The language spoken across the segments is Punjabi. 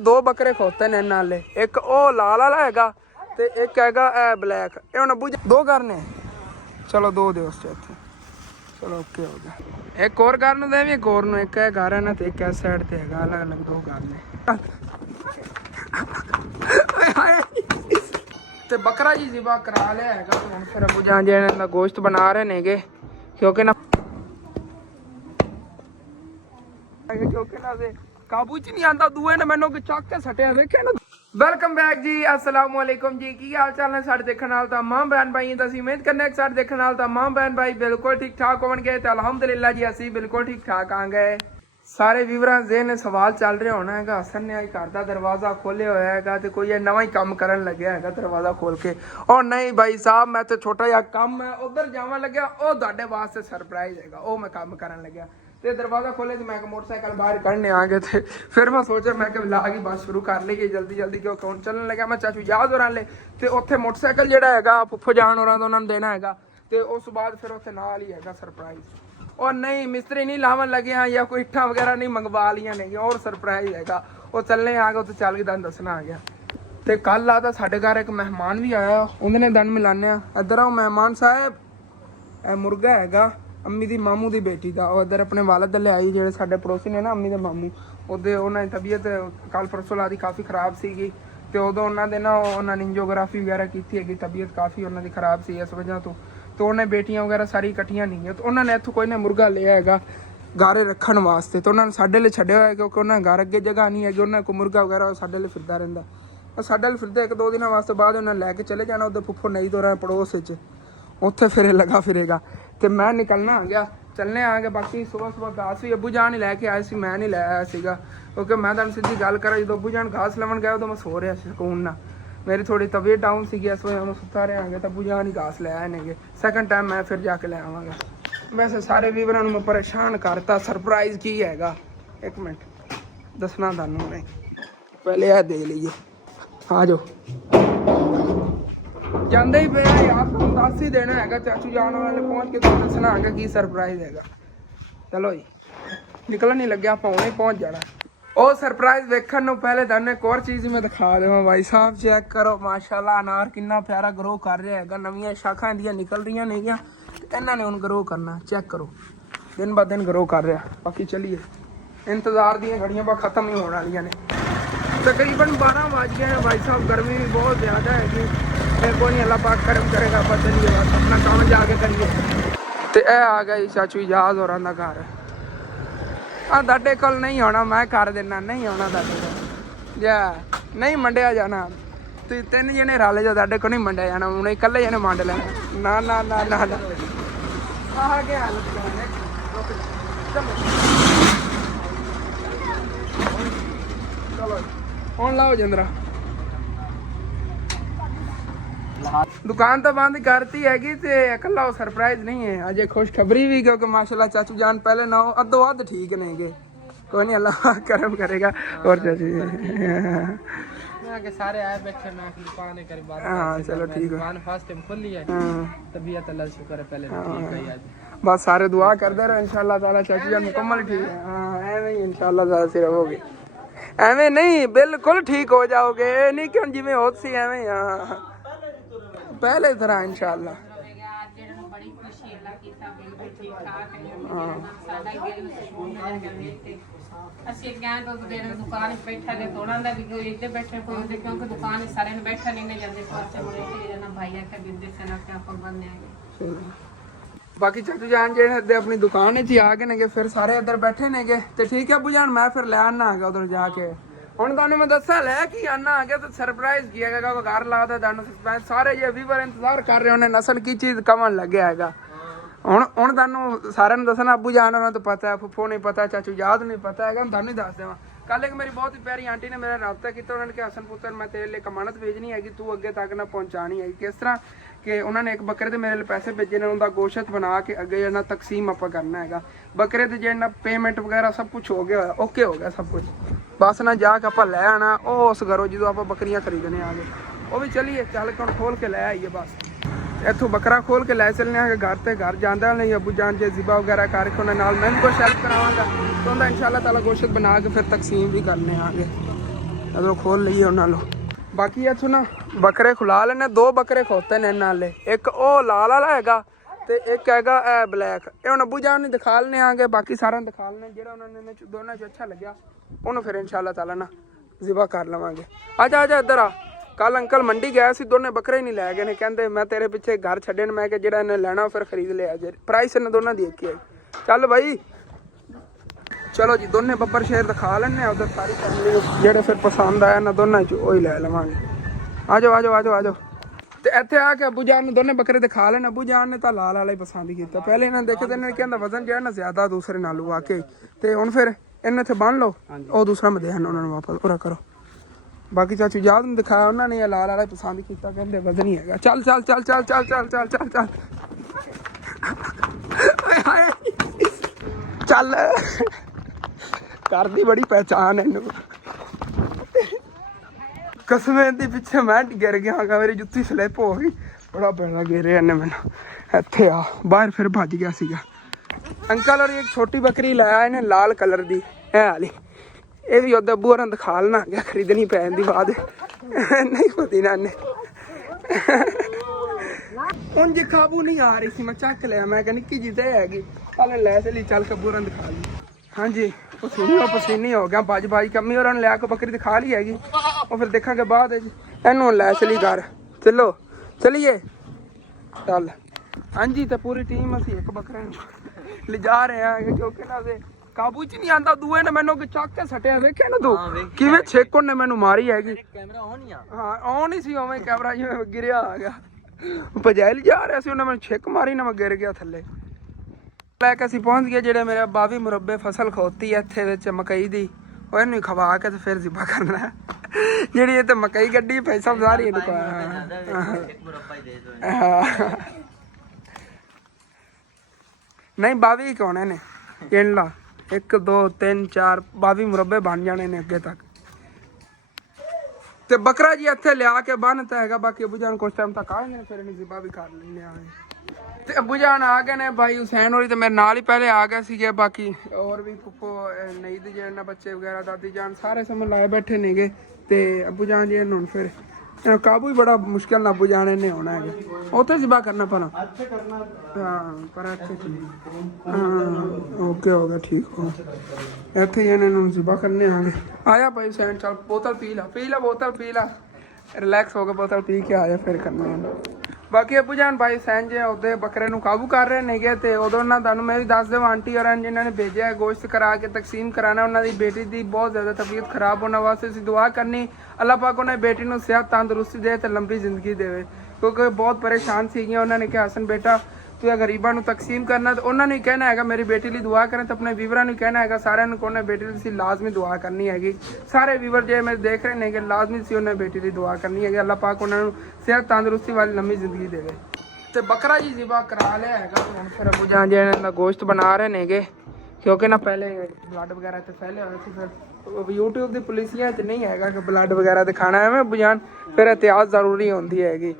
दो बकरे खोते ने नाले, एक ओ लाल वाला हैगा ते एक हैगा ए ब्लैक। ये हुण अब्बू दो करने, चलो दो दे उस इत्थे, चलो ओके हो गया। एक और घर नूं देवी, एक और नूं, एक है घर है ना ते एक इस साइड ते हैगा, अलग अलग दो घर ने। ते बकरा जी जिबा करा लिया हैगा ते हुण फिर अब्बू जान जी इन्हां दा गोश्त बना रहे नेगे क्योंकि ना काबू च नहीं आंदा, दूए ने मैनू चक के सटिया देखिया ना। वेलकम बैक जी, अस्सलाम वालेकुम जी, की हाल चाल ने साडे देखण वाले तमाम बहन भाई दा सी उम्मीद करने साडे देखण वाले तमाम बहन भाई बिल्कुल ठीक ठाक होणगे ते अल्हम्दुलिल्लाह जी असी बिल्कुल ठीक ठाक आ गए। सारे व्यूवरां दे ने सवाल चल रहा होना है हसन ने घर का दरवाजा खोलिया होया है तो कोई नवा ही काम करन लग्या है दरवाजा खोल के। और नहीं भाई साहब, मैं तो छोटा जिहा काम है उधर जावन लग्या, ओ तुहाडे वास्ते सरप्राइज हैगा, ओ मैं काम करन लग्या ते दरवाजा खोले तो मैं मोटरसाइकिल बाहर कढ़ने आ गए थे। फिर मैं सोचा मैं लाग ही बस शुरू कर ली जल्दी जल्दी क्योंकि हुण चलन लग्या। मैं चाचू याद होरां ले ते उत्थे मोटरसाइकिल जिहड़ा हैगा फुफ्फो जान होरां दा उन्हां नूं देना हैगा ते उस बाद फिर उत्थे नाल ही हैगा सरप्राइज। और नहीं मिस्त्री नहीं लावन लगे हैं या कोई इट्ठा वगैरह नहीं मंगवा लिया नहीं, और सरप्राइज हैगा वो चलने आ गए, चल के दन दसना आ गया। तो कल आता साढ़े घर एक मेहमान भी आया, उन्हें दन मिलाने इधर आओ मेहमान साहब। मुर्गा हैगा अम्मी दी मामू दी बेटी का, और इधर अपने वालद ले आई जेडे साडे पड़ोसी ने ना अम्मी दे मामू, ਉਹਦੇ ਉਹਨਾਂ ਦੀ ਤਬੀਅਤ ਕੱਲ ਪਰਸੋਂ ਲਾਦੀ ਕਾਫੀ ਖਰਾਬ ਸੀਗੀ ਤੇ ਉਦੋਂ ਉਹਨਾਂ ਦੇ ਨਾ ਉਹਨਾਂ ਨੇ ਐਂਜੀਓਗ੍ਰਾਫੀ ਵਗੈਰਾ ਕੀਤੀ ਹੈਗੀ, ਤਬੀਅਤ ਕਾਫੀ ਉਹਨਾਂ ਦੀ ਖਰਾਬ ਸੀ ਇਸ ਵਜ੍ਹਾ ਤੋਂ। तो उन्हें बेटियां वगैरह सारी इकट्ठियां नहीं है तो उन्होंने इत्थों कोई ने मुर्गा लिया है गारे रखने वास्ते, तो उन्होंने साढ़े लिए छड्डिया होया क्योंकि उन्हें घर अगे जगह नहीं है, उन्हें कोई मुर्गा वगैरह साढ़े लिए फिरदा रहिंदा। और साढ़े लिए फिरदे एक दो दिन वास्ते बाद उन्हें लैके चले जाना उधर फुफ्फो नहीं तो रहा पड़ोस उत्थे फिर लगा फिरेगा। तो मैं निकलना आ गया, चलने आ गया। बाकी सुबह सुबह घास भी अब्बू जान ही लैके आए सी, मैं नहीं लै आया सीगा क्योंकि मैं तुहानूं सीधी गल करा जो अब्बू जान घास लवन गया उदों मैं सो रहा सुकून ना, मेरी थोड़ी तबीयत डाउन सी इस वजह मैं सुता रहा तो अब्बू जान ही घास ले आए ने। सैकेंड टाइम मैं फिर जाके ले आवांगा। वैसे सारे व्यूवरां नूं मैं परेशान करता, सरप्राइज की हैगा एक मिनट दसना तुहानूं मैं, पहले यह दे लीए आ जाओ जाते ही पे यार तुम दस ही देना है चाचू जान वाले पहुँच के तुम दसना है की सरप्राइज है। चलो जी निकलन नहीं लगे आप हुणे पहुँच जाना। ਉਹ ਸਰਪ੍ਰਾਈਜ਼ ਵੇਖਣ ਨੂੰ ਪਹਿਲੇ ਤੁਹਾਨੂੰ ਇੱਕ ਹੋਰ ਚੀਜ਼ ਮੈਂ ਦਿਖਾ ਦੇਵਾਂ ਭਾਈ ਸਾਹਿਬ, ਚੈੱਕ ਕਰੋ ਮਾਸ਼ਾਅੱਲਾ ਅਨਾਰ ਕਿੰਨਾ ਪਿਆਰਾ ਗਰੋ ਕਰ ਰਿਹਾ ਹੈਗਾ, ਨਵੀਆਂ ਸ਼ਾਖਾਂ ਦੀਆਂ ਨਿਕਲ ਰਹੀਆਂ ਨੇਗੀਆਂ ਇਹਨਾਂ ਨੇ ਹੁਣ ਗਰੋ ਕਰਨਾ, ਚੈੱਕ ਕਰੋ ਦਿਨ ਬਾ ਦਿਨ ਗਰੋ ਕਰ ਰਿਹਾ। ਬਾਕੀ ਚਲੀਏ ਇੰਤਜ਼ਾਰ ਦੀਆਂ ਘੜੀਆਂ ਬਾ ਖਤਮ ਹੀ ਹੋਣ ਵਾਲੀਆਂ ਨੇ, तकरीबन 12 बज गए हैं भाई साहब, गर्मी भी बहुत ज़्यादा है कि फिर कोई नहीं अल्लाह पाक करम करेगा, बस चलिए बस अपना काम जाके करिए। तो यह आ गया जी चाचू इजाज होरां दा घर, ਤੁਹਾਡੇ ਕੋਲ नहीं आना मैं कर देना, नहीं आना ਤੁਹਾਡੇ ਕੋਲ जा नहीं मंडिया जाना, ਤੁਸੀਂ ਤਿੰਨ ਜਣੇ ਰਲ ਜਾ, ਤੁਹਾਡੇ ਕੋਲ नहीं मंडिया जाना, ਹੁਣ इकल्ले जने मंड लेना ना ना ना ना ना आ गया हालत चलो ਹੁਣ ਲਾਓ ਜਿੰਦਰਾ। दुकान तो बंद करती हैगी ते इकल्ला सरप्राइज नहीं है अजय खुशखबरी भी क्योंकि माशाल्लाह चाचू जान पहले ना अद्धो अध ठीक नेगे, कोई नहीं अल्लाह करम करेगा। और चाचू सारे आए बैठे ना दुकान करी बात, हां चलो ठीक है, दुकान फर्स्ट टाइम खुली है, तबीयत अल्लाह शुक्र है पहले ठीक है आज, बस सारे दुआ करते रहो इंशाल्लाह ताला चाचू जान मुकम्मल ठीक है। हां ऐਵੇਂ ही इंशाल्लाह ज़्यादा से रहोगे, ਐਵੇਂ नहीं बिल्कुल ठीक हो जाओगे, नहीं कि जिवें होत सी ਐਵੇਂ हां पहले तरह इंशाल्लाह। ਅਸੀਂ ਗਏ ਤਾਂ ਉਹਦੇ ਦੁਕਾਨ 'ਤੇ ਬੈਠਾ ਨੇ ਤੋੜਾਂ ਦਾ ਵੀ ਕੋਈ ਇੱਥੇ ਬੈਠੇ ਕੋਈ ਉਹਦੇ ਕਿਉਂਕਿ ਦੁਕਾਨ ਸਾਰੇ ਨੇ ਬੈਠਾ ਨਹੀਂ ਨੇ ਜਾਂਦੇ ਪਾਸੇ ਮੁੜੇ ਤੇ ਜਨਾ ਭਾਈ ਆ ਕੇ ਬਿੰਦੇ ਸੇ ਨਾ ਕਿ ਆਪਾਂ ਬੰਨੇ ਆਗੇ। बाकी चाचू जान जेडे अपनी दुकान च आ गए ने फिर सारे इधर बैठे ने ते ठीक है अब्बू जान मैं फिर ले आना आ गया उधर जाके। ਹੁਣ ਤੁਹਾਨੂੰ ਮੈਂ ਦੱਸਾਂ ਲੈ ਕੀ ਆਨਾ ਆ ਗਿਆ ਤੇ ਸਰਪ੍ਰਾਈਜ਼ ਕੀ ਹੈਗਾ ਉਹ ਘਰ ਲਾਦਾ ਤੁਹਾਨੂੰ ਸਸਪੈਂਸ ਸਾਰੇ ਜੇ ਵੀਵਰ ਇੰਤਜ਼ਾਰ ਕਰ ਰਹੇ ਹੋਣੇ ਨਸਲ ਕੀ ਚੀਜ਼ ਕਮਣ ਲੱਗਿਆ ਹੈਗਾ। ਹੁਣ ਤੁਹਾਨੂੰ ਸਾਰਿਆਂ ਨੂੰ ਦੱਸਣਾ ਅਬੂ ਜਾਨ ਉਹਨਾਂ ਤੋਂ ਪਤਾ ਹੈ, ਫੁੱਫੋ ਨਹੀਂ ਪਤਾ, ਚਾਚੂ ਯਾਦ ਨਹੀਂ ਪਤਾ ਹੈਗਾ, ਤੁਹਾਨੂੰ ਹੀ ਦੱਸ ਦੇਵਾਂ। ਕੱਲ ਇੱਕ ਮੇਰੀ ਬਹੁਤ ਹੀ ਪਿਆਰੀ ਆਂਟੀ ਨੇ ਮੇਰਾ ਰਾਬਤਾ ਕੀਤਾ, ਉਹਨਾਂ ਨੇ ਕਿਹਾ ਹਸਨ ਪੁੱਤਰ ਮੈਂ ਤੇਰੇ ਲਈ ਕਮਾਨਤ ਭੇਜਣੀ ਹੈਗੀ, ਤੂੰ ਅੱਗੇ ਤੱਕ ਨਾ ਪਹੁੰਚਾਣੀ ਹੈਗੀ। ਕਿਸ ਤਰ੍ਹਾਂ ਕਿ ਉਹਨਾਂ ਨੇ ਇੱਕ ਬੱਕਰੇ ਤੇ ਮੇਰੇ ਲਈ ਪੈਸੇ ਭੇਜੇ ਨੇ, ਉਹਦਾ ਗੋਸ਼ਤ ਬਣਾ ਕੇ ਅੱਗੇ ਜਿਹੜਾ ਤਕਸੀਮ ਆਪਾਂ ਕਰਨਾ ਹੈਗਾ। ਬੱਕਰੇ ਤੇ ਜਿਹੜਾ ਪੇਮੈਂਟ ਵਗੈਰਾ ਸਭ ਕੁਝ ਹੋ ਗਿਆ, ਓਕੇ ਹੋ ਗਿਆ ਸਭ ਕੁਝ, ਬਸ ਨਾ ਜਾ ਕੇ ਆਪਾਂ ਲੈ ਆਣਾ ਉਹ ਉਸ ਘਰੋਂ ਜਦੋਂ ਆਪਾਂ ਬੱਕਰੀਆਂ ਖਰੀਦਣੇ ਆ ਗਏ। ਉਹ ਵੀ ਚਲੀਏ ਚੱਲ ਕੇ ਹੁਣ ਖੋਲ ਕੇ ਲੈ ਆਈਏ, ਬਸ ਇੱਥੋਂ ਬੱਕਰਾ ਖੋਲ ਕੇ ਲੈ ਚੱਲਣੇ ਆ ਘਰ ਤੇ ਘਰ ਜਾਂਦਾ ਨਹੀਂ ਅਬੂ ਜਾਨ ਜੇ ਜ਼ਿਬਾ ਵਗੈਰਾ ਕਰਕੇ ਉਹਨਾਂ ਨਾਲ ਮੈਂ ਵੀ ਕੁਛ ਹੈਲਪ ਕਰਾਵਾਂਗਾ ਤੇ ਉਹਦਾ ਇਨਸ਼ਾਅੱਲਾ ਤਾਲਾ ਗੋਸ਼ਤ ਬਣਾ ਕੇ ਫਿਰ ਤਕਸੀਮ ਵੀ ਕਰਨੇ ਆਗੇ। इधरों खोल लिए उन्होंने। बाकी इथों ना बकरे खुला लेने, 2 बकरे खोते ने नाले, एक ओ लाल वाला हैगा ते एक हैगा ए ब्लैक। ये हुण अब्बू जान ने दिखा लेने आगे, बाकी सारा दिखा लेने जेड़ा उन्होंने दोनों च अच्छा लग्या उन्होंने फिर इंशाल्लाह ताला ना ज़िबा कर लवांगे। आजा आजा इधर आ। कल अंकल मंडी गया सी, दोनों बकरे ही नहीं लै गए ने, कहते मैं तेरे पिछे घर छड्डे ने, मैं जेड़ा इन्हें लेना फिर खरीद लिया जे, प्राइस इन्हें दोनों दी एक ही आई। चल भाई चलो जी, दोनों बब्बर शेर दिखा लेने उधर सारी फैमिली, जेड़ा फिर पसंद आया ना दोनों च वही लै लवांगे। आ जाओ आ जाओ आ जाओ आ जाओ। तो इतने आके अबू जान ने दोनों बकरे दिखा लेने। अबू जान ने तो लाल वाला ही पसंद किया, पहले इन्हें देखे तो इन्हें कहता वजन जो है ना ज्यादा दूसरे नालू आके, तो हुण फिर इन्हें इतने बन लो और दूसरा मैं देना उन्होंने वापस पूरा करो। बाकी चाचू याद नहीं दिखाया उन्होंने, लाल वाला पसंद किया, कहते वजन ही है। चल चल चल चल चल चल चल चल चल चल कर दी बड़ी पहचान इनू। कसमें दी पिछे मैं गिर गया, मेरी जुत्ती स्लिप हो गई, बड़ा बड़ा गिरे इन्हें मैंने। इत्थे आ बाहर फिर भज गया सीगा। अंकल और एक छोटी बकरी लाया इन्हें लाल कलर दी है वाली, ये भी उधर अबू होरें दिखा लेना गया, खरीदनी पैन दी बाद नहीं पती ना इन्हें उनकी काबू नहीं आ रही थी, मैं चक लिया, मैं क्या निक्की जी तो हैगी पहले लै चली, चल कबू होरें दिखा ली। हाँ जी पसीनी हो गया, बज बाज कमी और लिया के बकरी दिखा ली हैगी, और फिर देखा बाद इनू लै चली घर। चलो चलिए चल। हाँ जी तो पूरी टीम असी एक बकरे ले जा रहे हैं, क्योंकि ना काबू च नहीं आता, दूए ने मैनू चक के सटिया, वेखे ना तू किवें छेक ने मैनू मारी हैगी। हाँ ऑन ही सी उवें कैमरा जिवें गिरिया आ गया, भजाई जा रहा सी, उन्हें मैनू छेक मारी ना मैं गिर गया थल्ले। लैके असीं पहुँच गए, जेडे मेरे बावी मुरब्बे फसल खोती है इत्थे विच मकई दी, और इनू खवा के तो फिर ज़िबा करना है। जेड़ी ये तो मकई कड्डी पैसा सारी नहीं बावी कौन ने इनला 1 2 3 4 22 मुरब्बे बन जाने ने अगे तक। ते बकरा जी इत्थे लिया के बन्नता है, बाकी अबू जान कुछ टाइम तक आएंगे फिर इन्हें ज़िबा भी कर लेने आए। ते अबू जान आ गए ने, भाई हुसैन होरी तो मेरे नाल ही पहले आ गए सीगे, बाकी और भी फुप्पो नहीं दी जे बच्चे वगैरह दादी जान सारे समझ लाए बैठे ने गे। ते अबू जान जी हूँ फिर काबू ही बड़ा मुश्किल ना अबू जान इन्हें होना है, उत्थे ज़िबा करना पड़ा। हाँ पर हाँ ओके हो गया ठीक हो, इत्थे ही इन्हें ज़िबा करने आ गए। आया भाई हुसैन चल बोतल पी ला बोतल पी ला, रिलैक्स हो गया बोतल पी के आया फिर करने। बाकी अबू जान भाई हुसैन जी उदे बकरे नूं काबू कर रहे ने, ते उदों ना तुहानूं मैं भी दस देव आंटी और जिन्होंने भेजा है गोश्त करा के तकसीम कराना, उन्होंने बेटी की बहुत ज़्यादा तबीयत खराब होने वास्ते असीं दुआ करनी अल्लाह पाक उन्हें बेटी नूं सेहत तंदुरुस्ती दे ते लंबी जिंदगी देवे, क्योंकि बहुत परेशान सीगियां। उन्होंने कहा हसन बेटा तू गरीबां नूं तकसीम करना, तो उन्होंने ही कहना है मेरी बेटी लिए दुआ करें, तो अपने वीवरां नूं कहना है सारिਆਂ ਨੂੰ कोने बेटी लिए लाजमी दुआ करनी हैगी। सारे वीवर जो मेरे देख रहे हैं कि लाजमी सी उन्हें बेटी लिए दुआ करनी है, अल्लाह पाक उन्होंने सेहत तंदुरुस्ती वाली लंबी जिंदगी देवे। तो बकरा जी ज़िबा करा लिया है, तो हम फिर अबू जान जी गोश्त बना रहे हैं, क्योंकि ना पहले ब्लड वगैरह तो फैले हुए थे, फिर यूट्यूब की पुलिसियां नहीं है कि ब्लड वगैरह दिखाना है अबू जान, फिर एहतियात जरूरी होती हैगी।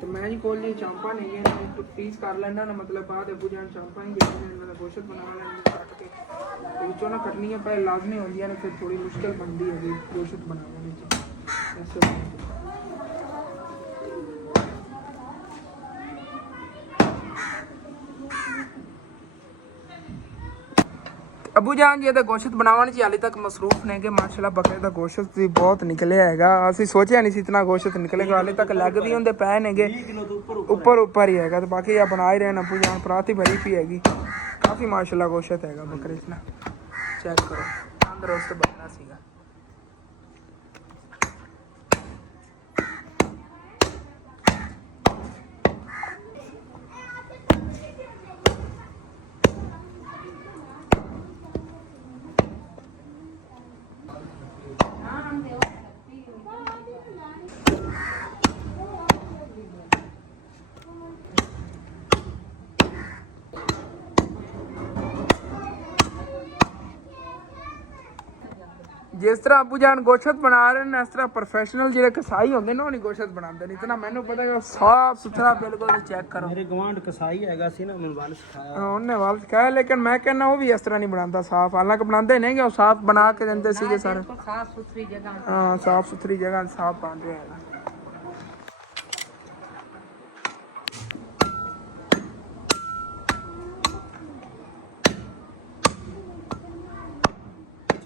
तो मैं जी कोल जी चांपा नहीं है पीस कर लेना ना, मतलब बाद अबू जान चांपा ही देना गोश्त बना लेना कट के, तो ना कटनी है पहले लाजमी होती है ना, फिर थोड़ी मुश्किल बनती है गोश्त बनाने की। अबू जान जी गोश्त बनाने हाले तक मसरूफ ने, माशाल्लाह बकरे का गोश्त भी बहुत निकलिया है, असीं सोचा नहीं इतना गोश्त निकलेगा, हाले तक लैग भी होंगे पै ने ऊपर ही है, तो बाकी आप बना ही रहे अबू जान परात ही भरी पी हैगी, काफ़ी माशाल्लाह गोश्त है बकरे ना, चेक करो तंदुरुस्त बनना सीगा। ਜਿਸ ਤਰ੍ਹਾਂ ਅੱਬੂ ਜਾਨ ਗੋਸ਼ਤ ਬਣਾ ਰਹੇ ਨੇ ਇਸ ਤਰ੍ਹਾਂ ਪ੍ਰੋਫੈਸ਼ਨਲ ਜਿਹੜੇ ਕਸਾਈ ਹੁੰਦੇ ਨੇ ਉਹ ਨਹੀਂ ਗੋਸ਼ਤ ਬਣਾਉਂਦੇ ਨੇ। ਇਤਨਾ ਮੈਨੂੰ ਪਤਾ ਕਿ ਸਾਫ ਸੁਥਰਾ ਬਿਲਕੁਲ ਚੈੱਕ ਕਰੋ। ਮੇਰੇ ਗਵਾਂਢ ਕਸਾਈ ਹੈਗਾ ਸੀ ਨਾ, ਮੈਨੂੰ ਵੱਲ ਸਿਖਾਇਆ। ਉਹਨੇ ਵਾਲ ਸਿਖਾਇਆ, ਲੇਕਿਨ ਮੈਂ ਕਹਿੰਦਾ ਉਹ ਵੀ ਇਸ ਤਰ੍ਹਾਂ ਨਹੀਂ ਬਣਾਉਂਦਾ ਸਾਫ। ਹਾਲਾਂਕਿ ਬਣਾਉਂਦੇ ਨੇਗੇ, ਉਹ ਸਾਫ ਬਣਾ ਕੇ ਦਿੰਦੇ ਸੀਗੇ ਸਾਰੇ। ਸਾਫ ਸੁਥਰੀ ਜਗ੍ਹਾ ਹਾਂ ਸਾਫ ਸੁਥਰੀ ਜਗ੍ਹਾ ਸਾਫ ਬਣ ਰਿਹਾ ਹੈਗਾ।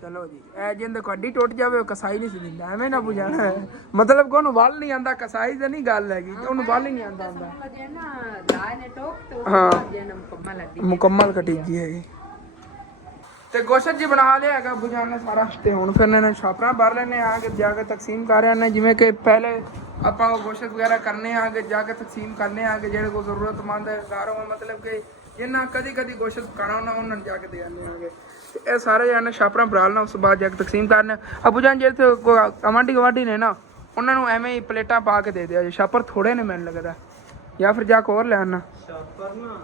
ਚਲੋ ਜੀ, ਇਹ ਜਿੰਦੇ ਕੋਡੀ ਟੁੱਟ ਜਾਵੇ ਉਹ ਕਸਾਈ ਨਹੀਂ ਸੀ ਦਿੰਦਾ, ਐਵੇਂ ਨਾ ਬੁਝਾਣਾ। ਮਤਲਬ ਕਿ ਉਹਨੂੰ ਵੱਲ ਨਹੀਂ ਆਂਦਾ, ਕਸਾਈ ਤੇ ਨਹੀਂ ਗੱਲ ਹੈਗੀ, ਉਹਨੂੰ ਵੱਲ ਹੀ ਨਹੀਂ ਆਂਦਾ ਹੁੰਦਾ। ਹਾਂ ਮੁਕੰਮਲ ਕਟੀਜੀ ਹੈਗੀ। ਤੇ ਗੋਸ਼ਤ ਜੀ ਬਣਾ ਲਿਆ ਹੈਗਾ ਬੁਝਾਣ ਨੇ ਸਾਰਾ। ਤੇ ਹੁਣ ਫਿਰ ਇਹਨਾਂ ਛਾਪਰਾਂ ਭਰ ਲੈਣੇ ਆ ਕੇ ਜਾ ਕੇ ਤਕਸੀਮ ਕਰ ਰਹੇ ਨੇ। ਜਿਵੇਂ ਕਿ ਪਹਿਲੇ ਆਪਾਂ ਉਹ ਗੋਸ਼ਤ ਵਗੈਰਾ ਕਰਨੇ ਆ ਕੇ ਜਾ ਕੇ ਤਕਸੀਮ ਕਰਨੇ ਆ ਕਿ ਜਿਹੜੇ ਕੋ ਜ਼ਰੂਰਤਮੰਦ ਘਰ ਹੋਣ, ਮਤਲਬ ਕਿ ਜਿੰਨਾ ਕਦੀ ਕਦੀ ਗੋਸ਼ਤ ਖਾਣਾ ਉਹਨਾਂ ਨੂੰ ਜਾ ਕੇ ਦੇ ਆਨੇ ਆਗੇ। ਤੇ ਇਹ ਸਾਰੇ ਜਾਣੇ ਛਾਪਰਾਂ ਭਰਾ ਲੈਣਾ, ਉਸ ਤੋਂ ਬਾਅਦ ਜਾ ਕੇ ਤਕਸੀਮ ਕਰਨੇ। ਅੱਬੂ ਜਾਨ ਜਿਹੜੇ ਗਵਾਂਢੀ ਨੇ ਨਾ ਉਹਨਾਂ ਨੂੰ ਐਵੇਂ ਹੀ ਪਲੇਟਾਂ ਪਾ ਕੇ ਦੇ ਦਿਆ ਜੇ। ਛਾਪਰ ਥੋੜੇ ਨੇ ਮੈਨੂੰ ਲੱਗਦਾ, ਜਾਂ ਫਿਰ ਜਾ ਕੇ ਹੋਰ ਲੈ ਆਣਾ। ਛਾਪਰ ਨਾ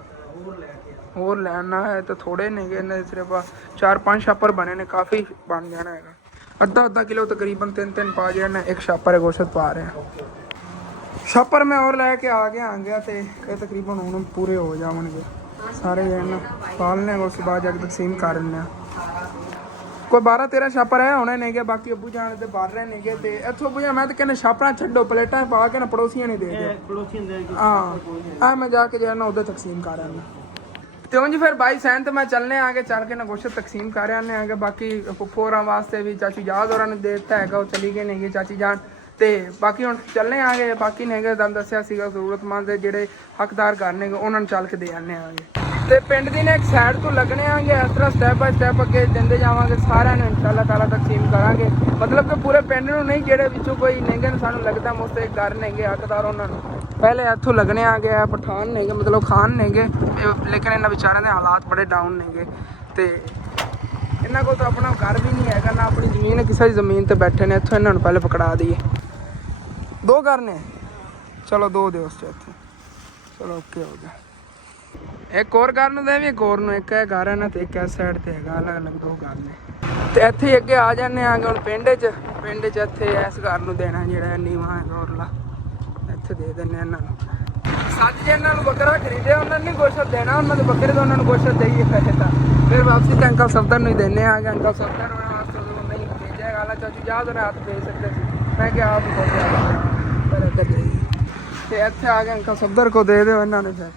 ਹੋਰ ਲੈ ਆਣਾ ਹੈ ਤਾਂ ਥੋੜੇ ਨੇਗੇ, ਇਹਨਾਂ ਸਿਰਫ 4-5 ਛਾਪਰ ਬਣੇ ਨੇ, ਕਾਫੀ ਬਣ ਜਾਣਾ ਹੈਗਾ। ਅੱਧਾ ਕਿਲੋ ਤਕਰੀਬਨ 3 ਪਾ ਜਾਣਾ। ਇੱਕ ਛਾਪਰ ਗੋਸ਼ਤ ਪਾ ਰਿਹਾ। ਛਾਪਰ ਮੈਂ ਹੋਰ ਲੈ ਕੇ ਆ ਗਿਆ ਤੇ ਇਹ ਤਕਰੀਬਨ ਹੁਣ ਪੂਰੇ ਹੋ ਜਾਵਣਗੇ ਸਾਰੇ ਜਣ ਪਾਲਨੇ। ਉਸ ਤੋਂ ਬਾਅਦ ਜਾ ਕੇ ਤਕਸੀਮ ਕਰ ਲੈਂਦੇ ਆ। ਕੋਈ 12-13 ਛਾਪਰ ਹੈ ਹੋਣੇ ਨੇਗੇ, ਬਾਕੀ ਅੱਬੂ ਜਾਣ ਤੇ ਭਰ ਰਹੇ ਨੇਗੇ। ਤੇ ਇੱਥੋਂ ਅੱਬੂ ਜਾਨ ਮੈਂ ਤਾਂ ਕਹਿੰਦਾ ਛਾਪਰਾਂ ਛੱਡੋ, ਪਲੇਟਾਂ ਪਾ ਕੇ ਨਾ ਪੜੋਸੀਆਂ ਨੇ ਦੇ ਦਿਓ। ਪੜੋਸੀਆਂ ਦੇ ਹਾਂ ਮੈਂ ਜਾ ਕੇ ਜਾਣਾ ਉਹਦੇ ਤਕਸੀਮ ਕਰ ਆਣਾ। ਤੇ ਉਂਝ ਫਿਰ ਬਾਈ ਸੈਨ ਤੇ ਮੈਂ ਚੱਲਨੇ ਆਗੇ, ਚੱਲ ਕੇ ਨਾ ਗੋਸ਼ਤ ਤਕਸੀਮ ਕਰ ਆਨੇ ਆਗੇ। ਬਾਕੀ ਫੁੱਫੋਰਾਂ ਵਾਸਤੇ ਵੀ ਚਾਚੀ ਯਾਦ ਹੋਰਾਂ ਨੇ ਦੇ ਦਿੱਤਾ ਹੈਗਾ, ਉਹ ਚਲੀ ਗਏ ਨੇਗੇ ਚਾਚੀ ਜਾਨ। ਤੇ ਬਾਕੀ ਹੁਣ ਚੱਲਨੇ ਆਗੇ। ਬਾਕੀ ਨੇਗੇ ਤੁਹਾਨੂੰ ਦੱਸਿਆ ਸੀਗਾ ਜ਼ਰੂਰਤਮੰਦ ਜਿਹੜੇ ਹੱਕਦਾਰ ਘਰ ਨੇਗੇ ਉਹਨਾਂ ਨੂੰ ਚੱਲ ਕੇ ਦੇ ਆਨੇ ਆਗੇ। ਤੇ ਪਿੰਡ ਦੀ ਨੇ ਇੱਕ ਸਾਈਡ ਤੋਂ ਲੱਗਣੇ ਆਗੇ, ਇਸ ਤਰ੍ਹਾਂ ਸਟੈਪ ਬਾਈ ਸਟੈਪ ਅੱਗੇ ਦਿੰਦੇ ਜਾਵਾਂਗੇ। ਸਾਰਿਆਂ ਨੂੰ ਇਨਸ਼ਾਅੱਲਾ ਤਾਲਾ ਤਕਸੀਮ ਕਰਾਂਗੇ। ਮਤਲਬ ਕਿ ਪੂਰੇ ਪਿੰਡ ਨੂੰ ਨਹੀਂ, ਜਿਹੜੇ ਵਿੱਚੋਂ ਕੋਈ ਨੇਗੇ ਸਾਨੂੰ ਲੱਗਦਾ ਮੁਸਤੇ ਘਰ ਨੇਗੇ ਹੱਕਦਾਰ, ਉਹਨਾਂ ਨੂੰ ਪਹਿਲੇ ਇੱਥੋਂ ਲੱਗਣੇ ਆ ਗਏ। ਪਠਾਨ ਨੇਗੇ, ਮਤਲਬ ਖਾਨ ਨੇਗੇ, ਲੇਕਿਨ ਇਹਨਾਂ ਵਿਚਾਰਿਆਂ ਦੇ ਹਾਲਾਤ ਬੜੇ ਡਾਊਨ ਨੇਗੇ। ਤੇ ਇਹਨਾਂ ਕੋਲ ਤਾਂ ਆਪਣਾ ਘਰ ਵੀ ਨਹੀਂ ਹੈਗਾ, ਨਾ ਆਪਣੀ ਜ਼ਮੀਨ ਹੈ, ਕਿਸੇ ਦੀ ਜ਼ਮੀਨ ਤੇ ਬੈਠੇ ਨੇ। ਇੱਥੋਂ ਇਹਨਾਂ ਨੂੰ ਪਹਿਲੇ ਪਕੜਾ ਦਈਏ। 2 ਘਰ ਨੇ, ਚਲੋ 2 ਦਿਓ ਉਸ 'ਚ ਇੱਥੇ। ਚਲੋ ਓਕੇ ਹੋ ਗਿਆ। ਇੱਕ ਹੋਰ ਘਰ ਨੂੰ ਦੇ ਵੀ, ਇੱਕ ਹੋਰ ਨੂੰ। ਇੱਕ ਇਹ ਘਰ ਹੈ ਨਾ ਤੇ ਇੱਕ ਇਸ ਸਾਈਡ ਤੇ ਹੈਗਾ, ਅਲੱਗ-ਅਲੱਗ 2 ਘਰ ਨੇ। ਤੇ ਇੱਥੇ ਹੀ ਅੱਗੇ ਆ ਜਾਂਦੇ ਆਗੇ ਹੁਣ ਪਿੰਡ 'ਚ ਇੱਥੇ ਇਸ ਘਰ ਨੂੰ ਦੇਣਾ ਜਿਹੜਾ ਨੀਵਾਂ ਹੈ ਗੌਰਲਾ, ਇੱਥੇ ਦੇ ਦਿੰਦੇ ਇਹਨਾਂ ਨੂੰ। ਸੱਜ ਜਿਹਨਾਂ ਨੂੰ ਬੱਕਰਾ ਖਰੀਦਿਆ ਉਹਨਾਂ ਨੂੰ ਨਹੀਂ ਗੋਸ਼ਤ ਦੇਣਾ, ਉਹਨਾਂ ਦੇ ਬੱਕਰੇ ਤੋਂ ਉਹਨਾਂ ਨੂੰ ਗੋਸ਼ਤ ਦੇਈਏ ਪੈਸੇ ਤਾਂ। ਫਿਰ ਵਾਪਸੀ ਤਾਂ ਅੰਕਲ ਸਫਦਰ ਨੂੰ ਹੀ ਦਿੰਦੇ ਆਗੇ। ਅੰਕਲ ਸਫਦਰ ਉਹਨਾਂ ਵਾਸਤੇ ਨਹੀਂ ਭੇਜਿਆ ਗਾਲਾ ਚਾਚੂ ਯਾਦ ਹੋਣਾ ਹੱਥ ਭੇਜ ਸਕਦੇ ਸੀ। ਮੈਂ ਕਿਹਾ ਆਪ ਪਰ ਇੱਧਰ ਦੇ। ਤੇ ਇੱਥੇ ਆ ਕੇ ਅੰਕਲ ਸਫਦਰ ਕੋ ਦੇ ਦਿਓ ਇਹਨਾਂ ਨੇ। ਫਿਰ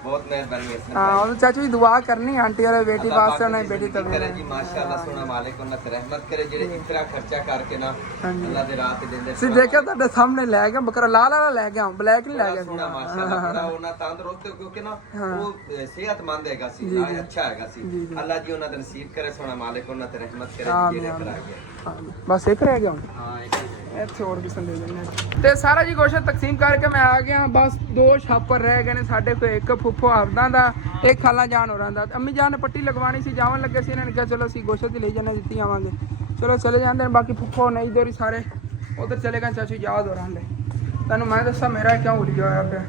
बहुत मेहरबानी है। हाँ और चाचू जी दुआ करनी आंटी और बेटी वास्ते उन्हें बेटी तब जी माशाअल्लाह सोना मालिक उन्हें रहमत करे जेड़े इतना खर्चा करके ना अल्लाह दे राह ते देंदे। सी देखा ਤੁਹਾਡੇ ਸਾਹਮਣੇ ਲੈ ਗਿਆ ਬੱਕਰਾ, ਲਾਲ ਵਾਲਾ ਲੈ ਗਿਆ, ਬਲੈਕ ਨਹੀਂ ਲੈ ਗਿਆ। सोना माशाअल्लाह बड़ा ਉਹਨਾਂ ਤੰਦਰੁਸਤ क्योंकि ना वो सेहतमंद हैगा सी, अच्छा हैगा सी। अल्लाह जी ਉਹਨਾਂ ਦਾ ਨਸੀਬ ਕਰੇ, ਸੋਨਾ ਮਾਲਿਕ ਉਹਨਾਂ ਤੇ ਰਹਿਮਤ ਕਰੇ ਜਿਹੜੇ ਕਰਾ ਗਿਆ। ਬਸ ਇੱਕ ਰਹਿ ਗਿਆ ਹੁਣ। ਹਾਂ ਇੱਥੇ ਹੋਰ ਕਿਸਮ ਦੇ ਦਿੰਦੇ। ਤੇ ਸਾਰਾ ਜੀ ਗੋਸ਼ਤ ਤਕਸੀਮ ਕਰਕੇ ਮੈਂ ਆ ਗਿਆ। ਬਸ 2 ਛਾਪਰ ਰਹਿ ਗਏ ਨੇ ਸਾਡੇ ਕੋਲ, ਇੱਕ ਫੁੱਫੋ ਆਪਦਾ ਦਾ, ਇੱਕ ਖਾਲਾ ਜਾਨ ਹੋਰਾਂ ਦਾ। ਅੰਮੀ ਜਾਨ ਨੇ ਪੱਟੀ ਲਗਵਾਣੀ ਸੀ, ਜਾਵਣ ਲੱਗੇ ਸੀ। ਇਹਨਾਂ ਨੇ ਕਿਹਾ ਚਲੋ ਅਸੀਂ ਗੋਸ਼ਤ ਹੀ ਲਈ ਜਾਣਾ, ਦਿੱਤੀ ਆਵਾਂਗੇ। ਚਲੋ ਚਲੇ ਜਾਂਦੇ ਨੇ। ਬਾਕੀ ਫੁੱਫੋ ਨਹੀਂ ਦੋਰੀ ਸਾਰੇ ਉਧਰ ਚਲੇ ਗਏ ਚਾਚੂ ਯਾਦ ਹੋਰਾਂ ਦੇ। ਤੁਹਾਨੂੰ ਮੈਂ ਦੱਸਾਂ ਮੇਰਾ ਕਿਉਂ ਉਲਝ ਹੋਇਆ ਪਿਆ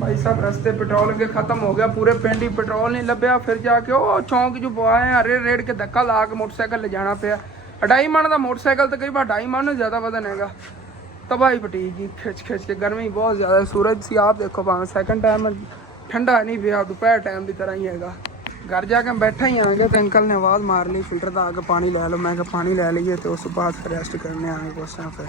ਭਾਈ ਸਾਹਿਬ। ਰਸਤੇ ਪੈਟਰੋਲ ਅੱਗੇ ਖਤਮ ਹੋ ਗਿਆ, ਪੂਰੇ ਪਿੰਡ ਹੀ ਪੈਟਰੋਲ ਨਹੀਂ ਲੱਭਿਆ। ਫਿਰ ਜਾ ਕੇ ਉਹ ਚੌਂਕ 'ਚ ਪਵਾਏ, ਰੇੜ ਕੇ ਧੱਕਾ ਲਾ ਕੇ ਮੋਟਰਸਾਈਕਲ ਲਿਜਾਣਾ ਪਿਆ। 2.5 ਮਣ ਦਾ ਮੋਟਰਸਾਈਕਲ ਤਕਰੀਬਨ 2.5 ਮਣ ਨੂੰ ਜ਼ਿਆਦਾ ਵਜ਼ਨ ਹੈਗਾ। ਤਬਾਹੀ ਪਟੀ ਜੀ ਖਿੱਚ ਕੇ। ਗਰਮੀ ਬਹੁਤ ਜ਼ਿਆਦਾ, ਸੂਰਜ ਸੀ ਆਪ ਦੇਖੋ, ਭਾਵੇਂ ਸੈਕਿੰਡ ਟਾਈਮ ਠੰਡਾ ਨਹੀਂ ਪਿਆ, ਦੁਪਹਿਰ ਟਾਈਮ ਦੀ ਤਰ੍ਹਾਂ ਹੀ ਹੈਗਾ। घर जाके बैठा ही आ गया तो अंकल ने आवाज़ मार ली फिल्टर का आके पानी लै लो। मैं पानी लै लीए तो उस बाद फिर रेस्ट करने आए कुछ फिर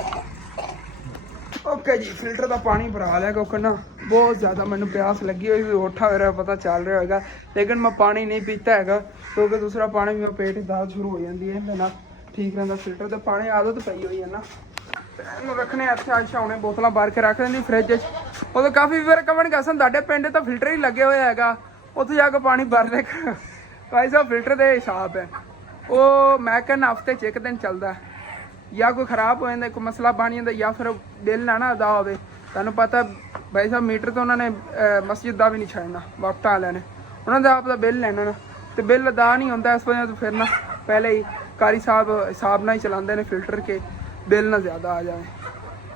ओके जी। फिल्टर का पानी भरा लिया क्योंकि ना बहुत ज़्यादा मैंने प्यास लगी हुई उठा मेरा पता चल रहा होगा, लेकिन मैं पानी नहीं पीता है क्योंकि दूसरा पानी मेरे पेट दर्द शुरू हो जाती है, मेरा ठीक रहता। फिल्टर का पानी आदत पई हुई है ना रखने इतने अच्छा होने बोतल भर के रख देंगे फ्रिज वो तो काफ़ी बार कमन कसम तुहाडे पिंड तो फिल्टर ही लगे हुए है उत्थे जाके पानी भर ले भाई साहब फिल्टर के हिसाब है वो मैं कहना हफ्ते च एक दिन चलता है या कोई खराब हो जाता कोई मसला बन जाता या फिर बिल ना ना अदा हो तुहानू पता भाई साहब मीटर तो उन्होंने मस्जिद का भी नहीं छड़ना वक्त वाले ने उन्होंने आपका बिल लेना ना तो बिल अदा नहीं होता इस वजह तो फिर ना पहले ही कारी साहब हिसाब ना ही चलाते हैं फिल्टर के बिल ना ज़्यादा आ जाए।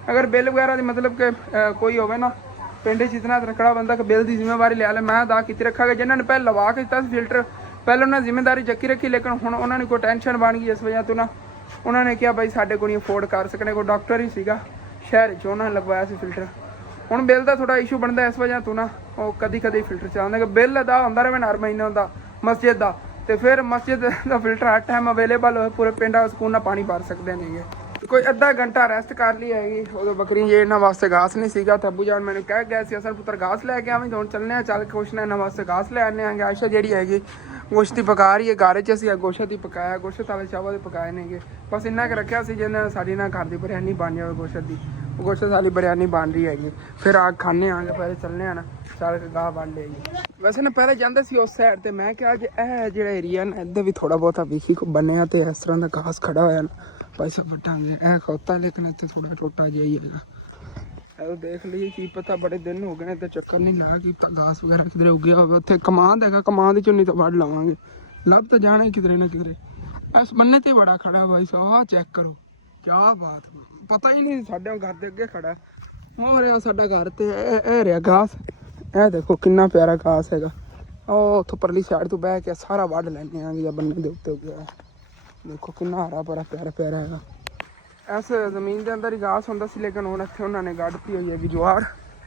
अगर बिल वगैरह की मतलब कि कोई होवे ना पिंड इतना रखड़ा बंदा कि बिल की जिम्मेवारी लिया ले मैं अदा की रखा जिन्होंने पहले लवा के दिता फिल्टर ਪਹਿਲਾਂ ਉਹਨਾਂ ਜ਼ਿੰਮੇਵਾਰੀ ਚੱਕੀ ਰੱਖੀ, ਲੇਕਿਨ ਹੁਣ ਉਹਨਾਂ ਨੇ ਕੋਈ ਟੈਨਸ਼ਨ ਬਣ ਗਈ ਇਸ ਵਜ੍ਹਾ ਤੋਂ ਨਾ ਉਹਨਾਂ ਨੇ ਕਿਹਾ ਬਾਈ ਸਾਡੇ ਕੋਲ ਨਹੀਂ ਅਫੋਰਡ ਕਰ ਸਕਣੇ। ਕੋਈ ਡਾਕਟਰ ਹੀ ਸੀਗਾ ਸ਼ਹਿਰ 'ਚ, ਉਹਨਾਂ ਨੇ ਲਗਵਾਇਆ ਸੀ ਫਿਲਟਰ। ਹੁਣ ਬਿੱਲ ਦਾ ਥੋੜਾ ਇਸ਼ੂ ਬਣਦਾ ਇਸ ਵਜ੍ਹਾ ਤੋਂ ਨਾ, ਉਹ ਕਦੀ ਫਿਲਟਰ ਚਲਾਉਂਦੇ, ਬਿੱਲ ਦਾ ਹੁੰਦਾ ਰਹੇ ਹਰ ਮਹੀਨੇ ਦਾ ਮਸਜਿਦ ਦਾ, ਤੇ ਫਿਰ ਮਸਜਿਦ ਦਾ ਫਿਲਟਰ ਹਰ ਟਾਈਮ ਅਵੇਲੇਬਲ ਹੋਏ, ਪੂਰੇ ਪਿੰਡ ਸਕੂਨ ਨਾਲ ਪਾਣੀ ਭਰ ਸਕਦੇ ਨੇਗੇ। ਕੋਈ ਅੱਧਾ ਘੰਟਾ ਰੈਸਟ ਕਰ ਲਈ ਹੈਗੀ, ਉਦੋਂ ਬੱਕਰੀ ਜੇ ਇਹਨਾਂ ਵਾਸਤੇ ਘਾਸ ਨਹੀਂ ਸੀਗਾ ਤਾਂ ਅੱਬੂ ਜਾਨ ਮੈਨੂੰ ਕਹਿ ਗਿਆ ਸੀ ਅਸਲ ਪੁੱਤਰ ਘਾਸ ਲੈ ਕੇ ਆਵੇਂ, ਹੁਣ ਚੱਲਨੇ ਆ, ਚੱਲ ਕੇ ਕੁਛ ਨਾ ਇਹਨਾਂ ਵਾਸਤੇ ਘਾਸ ਲੈ ਆਨੇ ਆਂਗੇ। ਆਇਸ਼ਾ ਜਿਹੜੀ ਹੈਗੀ ਗੋਸ਼ਤ ਦੀ ਪਕਾ ਰਹੀ ਹੈ ਘਰ 'ਚ, ਅਸੀਂ ਗੋਸ਼ਤ ਦੀ ਪਕਾਇਆ, ਗੋਸ਼ਤ ਵਾਲੇ ਚਾਵਲ ਦੇ ਪਕਾਏ ਨੇਗੇ, ਬਸ ਇੰਨਾ ਕੁ ਰੱਖਿਆ ਸੀ ਜਿਹਦੇ ਨਾਲ ਸਾਡੀ ਨਾ ਘਰ ਦੀ ਬਿਰਿਆਨੀ ਬਣ ਜਾਵੇ ਗੋਸ਼ਤ ਦੀ, ਗੋਸ਼ਤ ਵਾਲੀ ਬਿਰਿਆਨੀ ਬਣ ਰਹੀ ਹੈਗੀ। ਫਿਰ ਆ ਖਾਣੇ ਆਂਗੇ, ਪਹਿਲੇ ਚੱਲਨੇ ਆ ਨਾ, ਚੱਲ ਕੇ ਗਾਹ ਬਣ ਲੇਗੀ। ਵੈਸੇ ਨਾ ਪਹਿਲੇ ਜਾਂਦੇ ਸੀ ਉਸ ਸਾਈਡ ਤੇ, ਮੈਂ ਕਿਹਾ ਜੇ ਇਹ ਜਿਹੜਾ ਏਰੀਆ ਨਾ ਇੱਧਰ ਵੀ ਥੋੜਾ ਬਹੁਤਾ ਵੇਖੀ ਕੋ ਬਣਿਆ ਤੇ ਇਸ ਤਰ੍ਹਾਂ ਦਾ ਘਾਸ ਖੜਾ ਹੋਇਆ ਨਾ ਪੈਸਾ ਵੱਟਾਂਗੇ, ਇਹ ਖੋਤਾ, ਲੇਕਿਨ ਇੱਥੇ ਥੋੜਾ ਟੋਟਾ ਜਿਹਾ ਹੀ ਹੈਗਾ। ਇਹ ਦੇਖ ਲਈਏ, ਕੀ ਪਤਾ ਬੜੇ ਦਿਨ ਹੋ ਗਏ ਨੇ ਤੇ ਚੱਕਰ ਨਹੀਂ ਲੱਗਾ ਕਿ ਘਾਸ ਵਗੈਰਾ ਕਿਧਰੇ ਉੱਗਿਆ ਹੋਵੇ। ਉੱਥੇ ਕਮਾਂਦ ਹੈਗਾ, ਕਮਾਂਦ ਦੀ ਚੁੰਨੀ ਤਾਂ ਵੱਢ ਲਵਾਂਗੇ, ਲੱਭ ਤਾਂ ਜਾਣਾ ਹੀ ਕਿਧਰੇ ਨਾ ਕਿਧਰੇ। ਇਸ ਬੰਨੇ ਤੇ ਬੜਾ ਖੜਾ ਬਾਈ ਸਾਹਿਬ, ਆਹ ਚੈੱਕ ਕਰੋ, ਕਿਆ ਬਾਤ, ਪਤਾ ਹੀ ਨਹੀਂ ਸਾਡੇ ਘਰ ਦੇ ਅੱਗੇ ਖੜਾ ਹੋ ਰਿਹਾ ਸਾਡਾ ਘਰ ਤੇ ਇਹ ਰਿਹਾ ਘਾਸ। ਇਹ ਦੇਖੋ ਕਿੰਨਾ ਪਿਆਰਾ ਘਾਸ ਹੈਗਾ, ਉਹ ਉੱਥੋਂ ਪਰਲੀ ਸਾਈਡ ਤੋਂ ਬਹਿ ਕੇ ਸਾਰਾ ਵੱਢ ਲੈਣੇ ਆਂਗੇ ਜਾਂ ਬੰਨੇ ਦੇ ਉੱਤੇ ਉੱਗਿਆ। ਦੇਖੋ ਕਿੰਨਾ ਹਰਾ ਭਰਾ ਪਿਆਰਾ ਹੈਗਾ। ਇਸ ਜ਼ਮੀਨ ਦੇ ਅੰਦਰ ਹੀ ਘਾਸ ਹੁੰਦਾ ਸੀ, ਲੇਕਿਨ ਹੁਣ ਇੱਥੇ ਉਹਨਾਂ ਨੇ ਗੱਡਤੀ ਹੋਈ ਹੈਗੀ ਜਵਾਰ,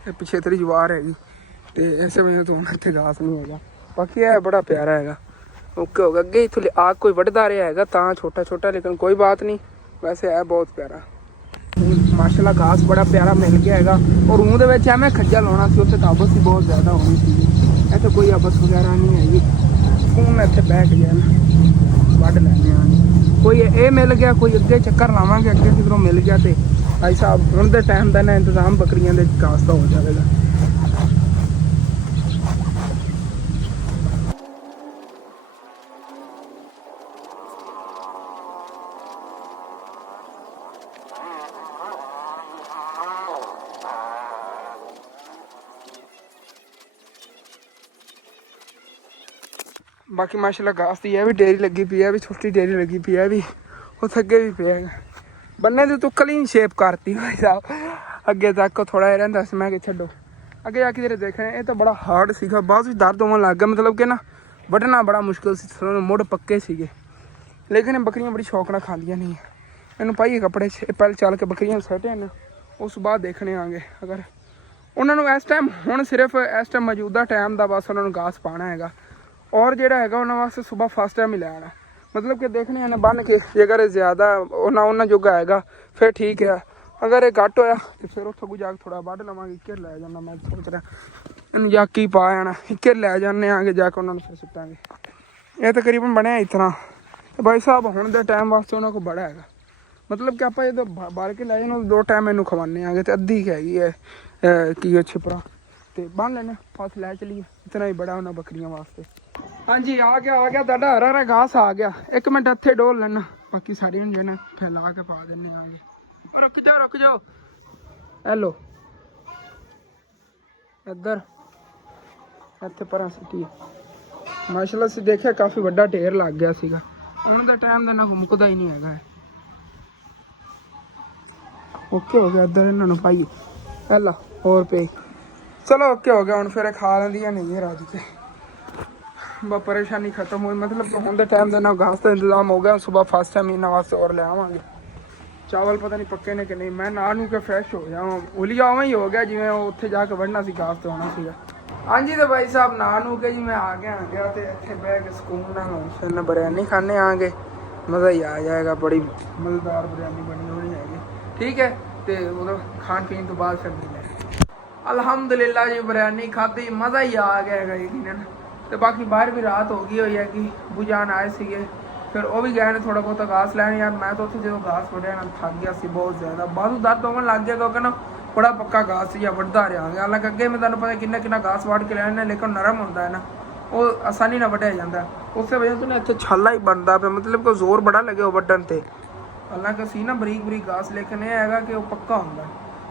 ਇਹ ਪਿਛੇਤਰੀ ਜਵਾਰ ਹੈਗੀ, ਤੇ ਇਸੇ ਵਜ੍ਹਾ ਤੋਂ ਹੁਣ ਇੱਥੇ ਘਾਸ ਨਹੀਂ ਹੈਗਾ। ਬਾਕੀ ਇਹ ਬੜਾ ਪਿਆਰਾ ਹੈਗਾ, ਓਕੇ ਹੋ ਗਿਆ। ਅੱਗੇ ਇੱਥੋਂ ਆ ਕੋਈ ਵੱਢਦਾ ਰਿਹਾ ਹੈਗਾ ਤਾਂ ਛੋਟਾ, ਲੇਕਿਨ ਕੋਈ ਬਾਤ ਨਹੀਂ, ਵੈਸੇ ਇਹ ਬਹੁਤ ਪਿਆਰਾ। ਮਾਸ਼ਾਅੱਲਾ ਘਾਸ ਬੜਾ ਪਿਆਰਾ ਮਿਲ ਗਿਆ ਹੈਗਾ। ਔਰ ਰੂਹ ਦੇ ਵਿੱਚ ਐਵੇਂ ਖੱਜਲ ਹੋਣਾ ਸੀ, ਉੱਥੇ ਤਾਬਤ ਹੀ ਬਹੁਤ ਜ਼ਿਆਦਾ ਹੋਣੀ ਸੀ। ਇੱਥੇ ਕੋਈ ਆਬਸ ਵਗੈਰਾ ਨਹੀਂ ਹੈਗੀ, ਸਕੂਨ ਇੱਥੇ ਬੈਠ ਗਿਆ ਨਾ, ਵੱਢ ਲੈਣੇ ਆ। ਕੋਈ ਇਹ ਮਿਲ ਗਿਆ, ਕੋਈ ਅੱਗੇ ਚੱਕਰ ਲਾਵਾਂਗੇ, ਅੱਗੇ ਕਿਧਰੋਂ ਮਿਲ ਗਿਆ ਤੇ ਭਾਈ ਸਾਹਿਬ ਹੁਣ ਦੇ ਟਾਈਮ ਦਾ ਨਾ ਇੰਤਜ਼ਾਮ ਬੱਕਰੀਆਂ ਦੇ ਘਾਸ ਦਾ ਹੋ ਜਾਵੇਗਾ। ਬਾਕੀ ਮਾਸ਼ਾਅੱਲਾ ਘਾਸ ਦੀ ਇਹ ਵੀ ਡੇਰੀ ਲੱਗੀ ਪਈ ਹੈ, ਵੀ ਛੋਟੀ ਡੇਰੀ ਲੱਗੀ ਪਈ ਹੈ, ਵੀ ਉੱਥੇ ਅੱਗੇ ਵੀ ਪਿਆ ਹੈਗਾ। ਬੰਨੇ ਦੀ ਤੂੰ ਕਲੀਨ ਸ਼ੇਪ ਕਰਤੀ ਭਾਈ ਸਾਹਿਬ, ਅੱਗੇ ਤੱਕ ਥੋੜਾ ਜਿਹਾ ਰਹਿੰਦਾ ਸੀ, ਮੈਂ ਕਿ ਛੱਡੋ ਅੱਗੇ ਜਾ ਕੇ ਜਿਹੜੇ ਦੇਖਣੇ। ਇਹ ਤਾਂ ਬੜਾ ਹਾਰਡ ਸੀਗਾ, ਬਾਅਦ ਵਿੱਚ ਦਰਦ ਹੋਣ ਲੱਗ ਗਿਆ, ਮਤਲਬ ਕਿ ਨਾ ਵੱਢਣਾ ਬੜਾ ਮੁਸ਼ਕਿਲ ਸੀ, ਮੁੱਢ ਪੱਕੇ ਸੀਗੇ, ਲੇਕਿਨ ਬੱਕਰੀਆਂ ਬੜੀ ਸ਼ੌਕ ਨਾਲ ਖਾਂਦੀਆਂ ਨਹੀਂ। ਇਹਨੂੰ ਪਾਈਏ ਕੱਪੜੇ 'ਚ, ਪਹਿਲੇ ਚੱਲ ਕੇ ਬੱਕਰੀਆਂ ਸੱਟੇ ਨੇ, ਉਸ ਬਾਅਦ ਦੇਖਣੇ ਆਂਗੇ। ਅਗਰ ਉਹਨਾਂ ਨੂੰ ਇਸ ਟਾਈਮ ਹੁਣ ਸਿਰਫ ਇਸ ਟਾਈਮ ਮੌਜੂਦਾ ਟਾਈਮ ਦਾ ਬਸ ਉਹਨਾਂ ਨੂੰ ਘਾਸ ਪਾਉਣਾ ਹੈਗਾ, ਔਰ ਜਿਹੜਾ ਹੈਗਾ ਉਹਨਾਂ ਵਾਸਤੇ ਸੁਬਾਹ ਫਸਟ ਟਾਈਮ ਹੀ ਲੈ ਆਉਣਾ, ਮਤਲਬ ਕਿ ਦੇਖਣੇ ਨੇ ਬੰਨ ਕੇ, ਜੇਕਰ ਜ਼ਿਆਦਾ ਉਹਨਾਂ ਜੋਗਾ ਹੈਗਾ ਫਿਰ ਠੀਕ ਹੈ, ਅਗਰ ਇਹ ਘੱਟ ਹੋਇਆ ਤੇ ਫਿਰ ਉੱਥੋਂ ਜਾ ਕੇ ਥੋੜਾ ਵੱਢ ਲਵਾਂਗੇ। ਇੱਕੇ ਲੈ ਜਾਂਦਾ, ਮੈਂ ਸੋਚ ਰਿਹਾ ਇਹਨੂੰ ਜਾ ਕੀ ਪਾ ਜਾਣਾ, ਇੱਕੇ ਲੈ ਜਾਂਦੇ ਆਂਗੇ ਜਾ ਕੇ ਉਹਨਾਂ ਨੂੰ ਫਿਰ ਸੁੱਟਾਂਗੇ। ਇਹ ਤਕਰੀਬਨ ਬਣਿਆ ਇਸ ਤਰ੍ਹਾਂ ਤੇ ਭਾਈ ਸਾਹਿਬ ਹੁਣ ਦੇ ਟਾਈਮ ਵਾਸਤੇ ਉਹਨਾਂ ਕੋਲ ਬੜਾ ਹੈਗਾ, ਮਤਲਬ ਕਿ ਆਪਾਂ ਜਦੋਂ ਬਾਲ ਕੇ ਲੈ ਜਾਣਾ 2 ਟਾਈਮ ਇਹਨੂੰ ਖਵਾਉਂਦੇ ਆਂਗੇ ਤੇ ਅੱਧੀ ਹੈਗੀ ਹੈ ਕੀ ਛਿਪਰਾ ਤੇ ਬੰਨ ਲੈਣਾ, ਪਾਸ ਲੈ ਚਲੀਏ, ਇਤਨਾ ਹੀ ਬੜਾ ਉਹਨਾਂ ਬੱਕਰੀਆਂ ਵਾਸਤੇ। ਹਾਂਜੀ ਆ ਗਿਆ ਤੁਹਾਡਾ ਹਰਾ ਘਾਸ ਆ ਗਿਆ। 1 ਮਿੰਟ ਇੱਥੇ ਡੋਲ ਲੈਣਾ, ਬਾਕੀ ਸਾਰੀਆਂ ਨੂੰ ਜਿਹੜਾ ਫੈਲਾ ਕੇ ਪਾ ਦਿੰਦੇ ਆਂਗੇ। ਰੁਕ ਜਾਓ ਹੈਲੋ, ਇੱਧਰ ਇੱਥੇ ਪਰਾਂ ਸਿੱਟੀ ਮਾਸ਼ਾਅੱਲਾ ਅਸੀਂ ਦੇਖਿਆ ਕਾਫੀ ਵੱਡਾ ਢੇਰ ਲੱਗ ਗਿਆ ਸੀਗਾ। ਹੁਣ ਦਾ ਟਾਈਮ ਦਾ ਨਾ ਮੁੱਕਦਾ ਹੀ ਨਹੀਂ ਹੈਗਾ। ਓਕੇ ਹੋ ਗਿਆ, ਇੱਧਰ ਇਹਨਾਂ ਨੂੰ ਪਾਈਏ ਹੈਲਾ ਹੋਰ ਪੇ, ਚਲੋ ਓਕੇ ਹੋ ਗਿਆ। ਹੁਣ ਫਿਰ ਖਾ ਲੈਂਦੀਆਂ ਨਹੀਂ ਰਾਜ ਕੇ, ਬਸ ਪਰੇਸ਼ਾਨੀ ਖਤਮ ਹੋਈ, ਮਤਲਬ ਹੁਣ ਦੇ ਟਾਈਮ ਦਾ ਨਾ ਘਾਸ ਦਾ ਇੰਤਜ਼ਾਮ ਹੋ ਗਿਆ। ਸੁਬਾਹ ਫਸਟ ਟਾਈਮ ਇਹਨਾਂ ਵਾਸਤੇ ਔਰ ਲੈ ਆਵਾਂਗੇ। ਚਾਵਲ ਪਤਾ ਨਹੀਂ ਪੱਕੇ ਨੇ ਕਿ ਨਹੀਂ, ਮੈਂ ਨਾ ਨੂੰ ਕੇ ਫਰੈਸ਼ ਹੋ ਜਾਵਾਂ, ਉਲੀਆ ਉਵੇਂ ਹੀ ਹੋ ਗਿਆ ਜਿਵੇਂ ਉਹ ਉੱਥੇ ਜਾ ਕੇ ਵੱਢਣਾ ਸੀ, ਘਾਸ ਤੇ ਆਉਣਾ ਸੀਗਾ। ਹਾਂਜੀ ਤੇ ਭਾਈ ਸਾਹਿਬ ਨਾ ਨੂੰ ਕੇ ਜੀ ਮੈਂ ਆ ਗਿਆ ਤੇ ਇੱਥੇ ਬਹਿ ਕੇ ਸਕੂਨ ਨਾਲ ਫਿਰ ਬਿਰਿਆਨੀ ਖਾਣੇ ਆਂਗੇ, ਮਜ਼ਾ ਹੀ ਆ ਜਾਏਗਾ। ਬੜੀ ਮਜ਼ੇਦਾਰ ਬਿਰਿਆਨੀ ਬਣੀ ਹੋਣੀ ਹੈਗੀ, ਠੀਕ ਹੈ। ਤੇ ਉਹਦਾ ਖਾਣ ਪੀਣ ਤੋਂ ਬਾਅਦ ਫਿਰ ਮਿਲਦੇ ਅਲਹਮਦੁਲਿਲਾ ਜੀ, ਬਿਰਿਆਨੀ ਖਾਧੀ, ਮਜ਼ਾ ਹੀ ਆ ਗਿਆ ਹੈਗਾ ਯਕੀਨਨ। ਤੇ ਬਾਕੀ ਬਾਹਰ ਵੀ ਰਾਤ ਹੋ ਗਈ ਹੋਈ ਹੈ ਕਿ ਬੁਝਾਨ ਆਏ ਸੀਗੇ, ਫਿਰ ਉਹ ਵੀ ਗਏ ਨੇ ਥੋੜਾ ਬਹੁਤਾ ਘਾਸ ਲੈਣ। ਯਾਰ ਮੈਂ ਤਾਂ ਉੱਥੇ ਜਦੋਂ ਘਾਸ ਵੱਢਿਆ ਨਾ ਥੱਕ ਗਿਆ ਸੀ ਬਹੁਤ ਜ਼ਿਆਦਾ, ਬਾਹਰੋਂ ਦਰਦ ਹੋਣ ਲੱਗ ਗਿਆ ਕਿਉਂਕਿ ਨਾ ਬੜਾ ਪੱਕਾ ਘਾਸ ਸੀ ਜਾਂ ਵੱਢਦਾ ਰਿਹਾ। ਹਾਲਾਂਕਿ ਅੱਗੇ ਮੈਂ ਤੁਹਾਨੂੰ ਪਤਾ ਕਿੰਨਾ ਘਾਸ ਵੱਢ ਕੇ ਲੈਣਾ, ਲੇਕਿਨ ਨਰਮ ਹੁੰਦਾ ਹੈ ਨਾ, ਉਹ ਆਸਾਨੀ ਨਾਲ ਵੱਢਿਆ ਜਾਂਦਾ। ਉਸੇ ਵਜ੍ਹਾ ਤੋਂ ਨਾ ਇੱਥੇ ਛਾਲਾ ਹੀ ਬਣਦਾ ਪਿਆ, ਮਤਲਬ ਕਿ ਜ਼ੋਰ ਬੜਾ ਲੱਗੇ ਉਹ ਵੱਢਣ ਤੇ। ਹਾਲਾਂਕਿ ਸੀ ਨਾ ਬਰੀਕ ਘਾਸ, ਲੇਕਿਨ ਇਹ ਹੈਗਾ ਕਿ ਉਹ ਪੱਕਾ ਹੁੰਦਾ।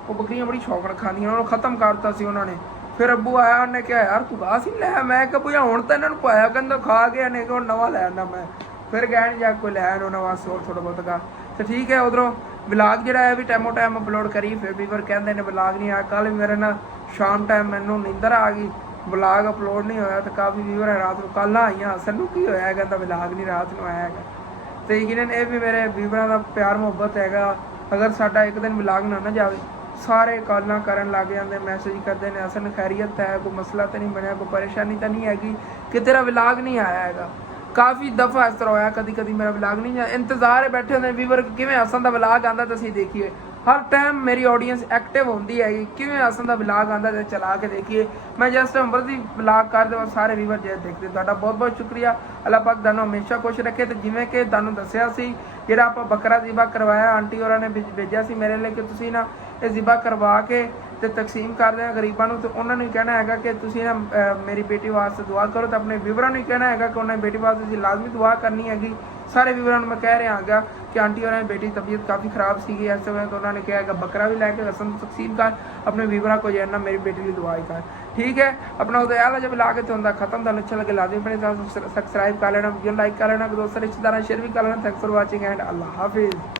ਉਹ ਬੱਕਰੀਆਂ ਬੜੀ ਸ਼ੌਕ ਨਾਲ ਖਾਂਦੀਆਂ, ਉਹਨੂੰ ਖਤਮ ਕਰਤਾ ਸੀ ਉਹਨਾਂ ਨੇ। ਫਿਰ ਅੱਬੂ ਆਇਆ, ਉਹਨੇ ਕਿਹਾ ਯਾਰ ਤੂੰ ਘਾਸ ਹੀ ਲੈ, ਮੈਂ ਕਿਹਾ ਭਈਆ ਹੁਣ ਤਾਂ ਇਹਨਾਂ ਨੂੰ ਪਾਇਆ, ਕਹਿੰਦਾ ਖਾ ਗਿਆ ਨੇ ਕਿ ਨਵਾਂ ਲੈ ਆਉਂਦਾ ਮੈਂ। ਫਿਰ ਗਏ ਨਹੀਂ ਜਾ ਕੋਈ ਲੈਣ ਉਹਨਾਂ ਵਾਸਤੇ ਹੋਰ ਥੋੜਾ ਬਹੁਤ ਘਾਸ ਤੇ ਠੀਕ ਹੈ। ਉਧਰੋਂ ਵਲਾਗ ਜਿਹੜਾ ਹੈ ਵੀ ਟਾਈਮੋ ਟਾਈਮ ਅਪਲੋਡ ਕਰੀ, ਫਿਰ ਵੀ ਫਿਰ ਕਹਿੰਦੇ ਨੇ ਵਲਾਗ ਨਹੀਂ ਆ। ਕੱਲ੍ਹ ਮੇਰੇ ਨਾਲ ਸ਼ਾਮ ਟਾਈਮ ਮੈਨੂੰ ਨੀਂਦਰ ਆ ਗਈ ਵਲੌਗ ਅਪਲੋਡ ਨਹੀਂ ਹੋਇਆ ਤੇ ਕਾਫੀ ਵੀਵਰ ਰਾਤ ਨੂੰ ਕੱਲ੍ਹ ਆਈਆਂ ਹਸਨ ਨੂੰ ਕੀ ਹੋਇਆ ਹੈਗਾ ਤਾਂ ਵਲੌਗ ਨਹੀਂ ਰਾਤ ਨੂੰ ਆਇਆ ਹੈਗਾ। ਤੇ ਯਕੀਨਨ ਇਹ ਵੀ ਮੇਰੇ ਵੀਵਰਾਂ ਦਾ ਪਿਆਰ ਮੁਹੱਬਤ ਹੈਗਾ। ਅਗਰ ਸਾਡਾ ਇੱਕ ਦਿਨ ਵਲੌਗ ਨਾ ਜਾਵੇ ਸਾਰੇ ਕਾਲਾਂ ਕਰਨ ਲੱਗ ਜਾਂਦੇ, ਮੈਸੇਜ ਕਰਦੇ ਨੇ ਹਸਨ ਖੈਰੀਅਤ ਹੈ, ਕੋਈ ਮਸਲਾ ਤਾਂ ਨਹੀਂ ਬਣਿਆ, ਕੋਈ ਪਰੇਸ਼ਾਨੀ ਤਾਂ ਨਹੀਂ ਹੈਗੀ ਕਿ ਤੇਰਾ ਵਲੌਗ ਨਹੀਂ ਆਇਆ ਹੈਗਾ। ਕਾਫੀ ਦਫਾ ਇਸ ਤਰ੍ਹਾਂ ਹੋਇਆ, ਕਦੀ ਮੇਰਾ ਵਲੌਗ ਨਹੀਂ ਆਇਆ। ਇੰਤਜ਼ਾਰ ਬੈਠੇ ਹੁੰਦੇ ਵੀਵਰ ਕਿਵੇਂ ਹਸਨ ਦਾ ਵਲੌਗ ਆਉਂਦਾ ਤਾਂ ਅਸੀਂ ਦੇਖੀਏ। ਹਰ ਟਾਈਮ ਮੇਰੀ ਆਡੀਅנס ਐਕਟਿਵ ਹੁੰਦੀ ਹੈਗੀ, ਕਿਵੇਂ ਹਸਨ ਦਾ ਵਲੌਗ ਆਉਂਦਾ ਤੇ ਚਲਾ ਕੇ ਦੇਖੀਏ। ਮੈਂ ਜਿਸ ਟਾਈਮ ਮਰਜ਼ੀ ਵਲੌਗ ਕਰ ਦੇਵਾਂ ਸਾਰੇ ਵੀਵਰ ਜੇ ਦੇਖਦੇ। ਤੁਹਾਡਾ ਬਹੁਤ ਬਹੁਤ ਸ਼ੁਕਰੀਆ। ਅੱਲਾਹ ਪਾਕ ਤੁਹਾਨੂੰ ਹਮੇਸ਼ਾ ਖੁਸ਼ ਰੱਖੇ। ਤੇ ਜਿਵੇਂ ਕਿ ਤੁਹਾਨੂੰ ਦੱਸਿਆ ਸੀ ਜਿਹੜਾ ਆਪਾਂ ਬੱਕਰਾ ਜ਼ਿਬਾ ਕਰਵਾਇਆ, ਆਂਟੀ ਹੋਰਾਂ ਨੇ ਭੇਜਿਆ ਸੀ ਮੇਰੇ ਲਈ ਕਿ ਤੁਸੀਂ ਨਾ ਇਹ ਜ਼ਿਬਾ ਕਰਵਾ ਕੇ ਤੇ ਤਕਸੀਮ ਕਰ ਦੇਣਾ ਗਰੀਬਾਂ ਨੂੰ। ਤੇ ਉਹਨਾਂ ਨੂੰ ਕਹਿਣਾ ਹੈਗਾ ਕਿ ਤੁਸੀਂ ਨਾ ਮੇਰੀ ਬੇਟੀ ਵਾਸਤੇ ਦੁਆ ਕਰੋ। ਤੇ ਆਪਣੇ ਵੀਵਰਾਂ ਨੂੰ ਕਹਿਣਾ ਹੈਗਾ ਕਿ ਉਹਨਾਂ ਦੀ ਬੇਟੀ ਵਾਸਤੇ ਤੁਸੀਂ ਲਾਜ਼ਮੀ ਦੁਆ ਕਰਨੀ ਹੈਗੀ। ਸਾਰੇ ਵੀਵਰਾਂ ਨੂੰ ਮੈਂ ਕਹਿ ਰਿਹਾ ਹੈਗਾ ਕਿ ਆਂਟੀ ਹੋਰਾਂ ਦੀ ਬੇਟੀ ਦੀ ਤਬੀਅਤ ਕਾਫੀ ਖਰਾਬ ਸੀਗੀ ਇਸ ਸਮੇਂ, ਤਾਂ ਉਹਨਾਂ ਨੇ ਕਿਹਾ ਹੈਗਾ ਬੱਕਰਾ ਵੀ ਲੈ ਕੇ ਰਸਮ ਤਕਸੀਮ ਕਰ, ਆਪਣੇ ਵੀਵਰਾਂ को जो है ना मेरी बेटी की दुआ कर। ठीक है, अपना उदय आला जब लाके तो खत्म तो अच्छा लगे लाजमी अपने सब्सक्राइब कर लेना, वीडियो लाइक कर लेना, दोस्तों रिश्तेदार शेयर भी कर लेना। Thanks for watching and Allah Hafiz.